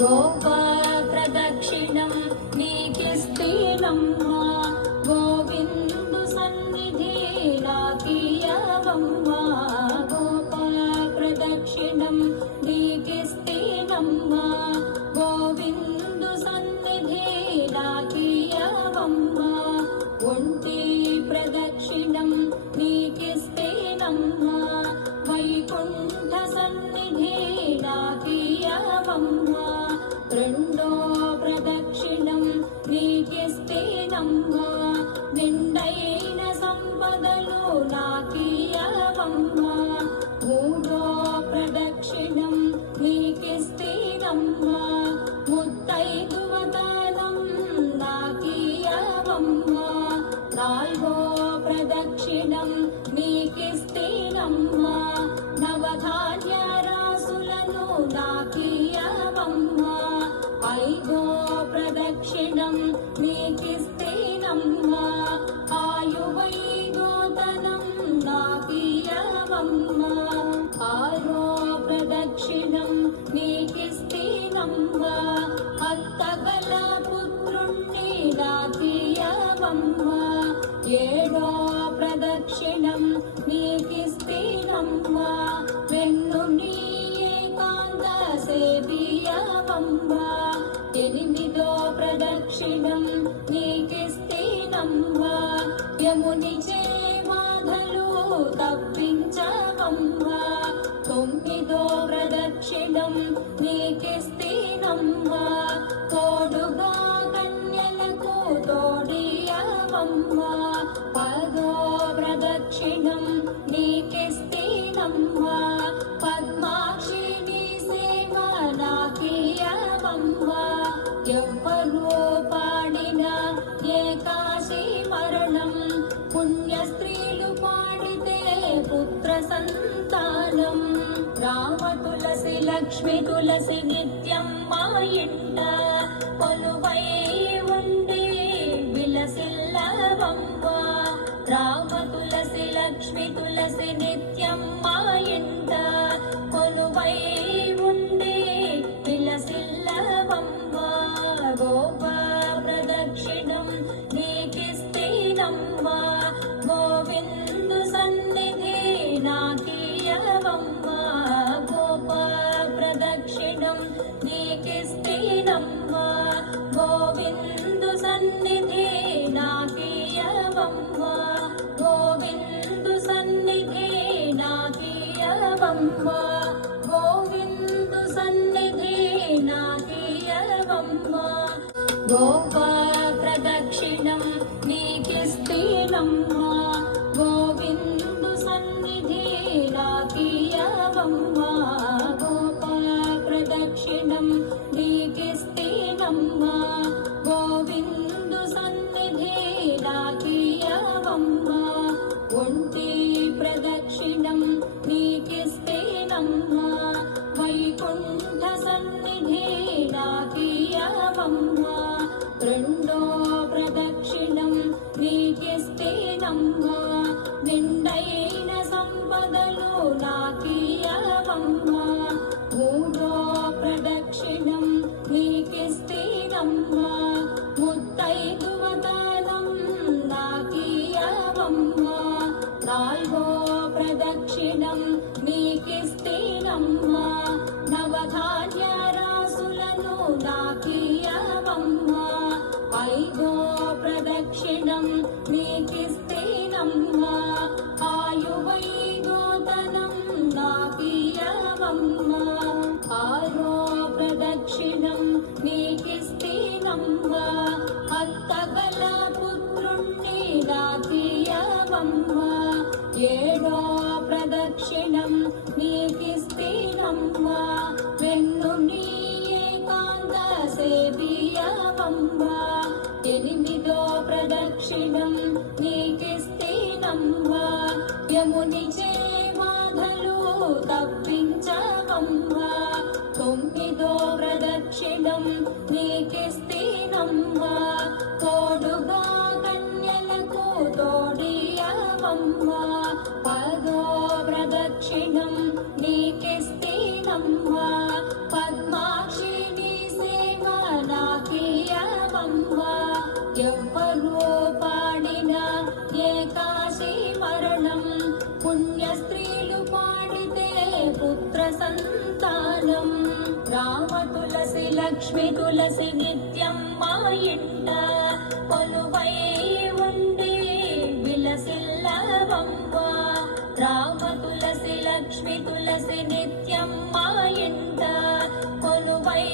గోపా ప్రదక్షిణం నీకిస్తేనమ్మా గోవిందు సన్నిధి నాకియవమ్మా గోపా ప్రదక్షిణం నీకిస్తేనమ్మా గోవిందు సన్నిధి నాకియవమ్మా ఒంటి ప్రదక్షిణం నీకిస్తేనమ్మా వైకుంఠ సన్నిధి నాకియవమ్మా రెండో ప్రదక్షిణం నీకిస్తేనమ్మా నిండైన సంపదలు నాకియవమ్మా మూడో ప్రదక్షిణం నీకిస్తేనమ్మా ముత్తైదువతనం నాకియవమ్మా నాలుగో ప్రదక్షిణం నీకిస్తేనమ్మా నవధాన్య రాసులను నాకియవమ్మా ఐదో ప్రదక్షిణం నీకిస్తేనమ్మా ఆయువైదోతనం నాకియవమ్మా ఆరో ప్రదక్షిణం నీకిస్తేనమ్మా అత్తగల పుత్రుణ్ణి నాకియవమ్మా ఏడో ప్రదక్షిణం నీకిస్తేనమ్మా వెన్ను నీ ఏకాంత సేవియవమ్మా ఎనిమిదో ప్రదక్షిణం నీకిస్తేనమ్మా యముని బాధలు తప్పించవమ్మా తొమ్మిదో ప్రదక్షిణం నీకిస్తేనమ్మా తోడుగా కన్యలకు తోడియవమ్మా పదో ప్రదక్షిణం నీకిస్తేనమ్మా పద్మాక్షి నీ సేవ నాకియవమ్మా ఎవ్వరు పాడిన ఏకాశి మరణం పుణ్య స్త్రీలు పాడితే పుత్ర సంతానం రామ తులసి లక్ష్మి తులసి నిత్యం మా ఇంట కొలువై ఉండి విలసిల్లవమ్మా రామ తులసి లక్ష్మి తులసి నిత్యం మా ఇంట కొలువై ఉండి విలసిల్లవమ్మా గోపా ప్రదక్షిణం నీకిస్తేనమ్మా గోవిందు సన్నిధి నాకియవమ్మా గోపా ప్రదక్షిణం నీకిస్తేనమ్మా గోవిందు సన్నిధి నాకియవమ్మా గోవిందు సన్నిధి నాకియవమ్మా గోవిందు సన్నిధి నాకియవమ్మా గోపా ప్రదక్షిణం నీకిస్తేనమ్మా గోవిందు సన్నిధి నాకియవమ్మా గోపా ప్రదక్షిణం నీకిస్తేనమ్మా గోవిందు సన్నిధి నాకియవమ్మా ఒంటి ప్రదక్షిణం నీకిస్తేనమ్మా వైకుంఠ సన్నిధి నాకియవమ్మా రెండో ప్రదక్షిణం నీకిస్తేనమ్మా నిండైన సంపదలు నాకియవమ్మా మూడో ప్రదక్షిణం నీకిస్తేనమ్మా ముత్తైదువతనం నాకియవమ్మా నాలుగో ప్రదక్షిణం నీకిస్తేనమ్మా నవధాన్య రాసులను నాకియవమ్మా ఐదో ప్రదక్షిణం నీకిస్తేనమ్మా ఆయువైదోతనం నాకియవమ్మా ఆరో ప్రదక్షిణం నీకిస్తేనమ్మా అత్తగల పుత్రుణ్ణి నాకియవమ్మా ఏడో ప్రదక్షిణం నీకిస్తేనమ్మా వెన్ను నీ ఏకాంత సేవియవమ్మా ఎనిమిదో ప్రదక్షిణం నీకిస్తేనమ్మా యముని బాధలు తప్పించవమ్మా తొమ్మిదో ప్రదక్షిణం నీకిస్తేనమ్మా తోడుగా కన్యలకు తోడియవమ్మా పదో ప్రదక్షిణం నీకిస్తేనమ్మా పద్మాక్షి నీ ఎవ్వరూ పాడిన ఏకాశి మరణం పుణ్య స్త్రీలు పాడితే పుత్ర సంతానం రామ తులసి లక్ష్మి తులసి నిత్యం మా ఇంట కొలువై ఉండి విలసిల్లవమ్మ రామ తులసి లక్ష్మి తులసి నిత్యం మా ఇంట కొలువై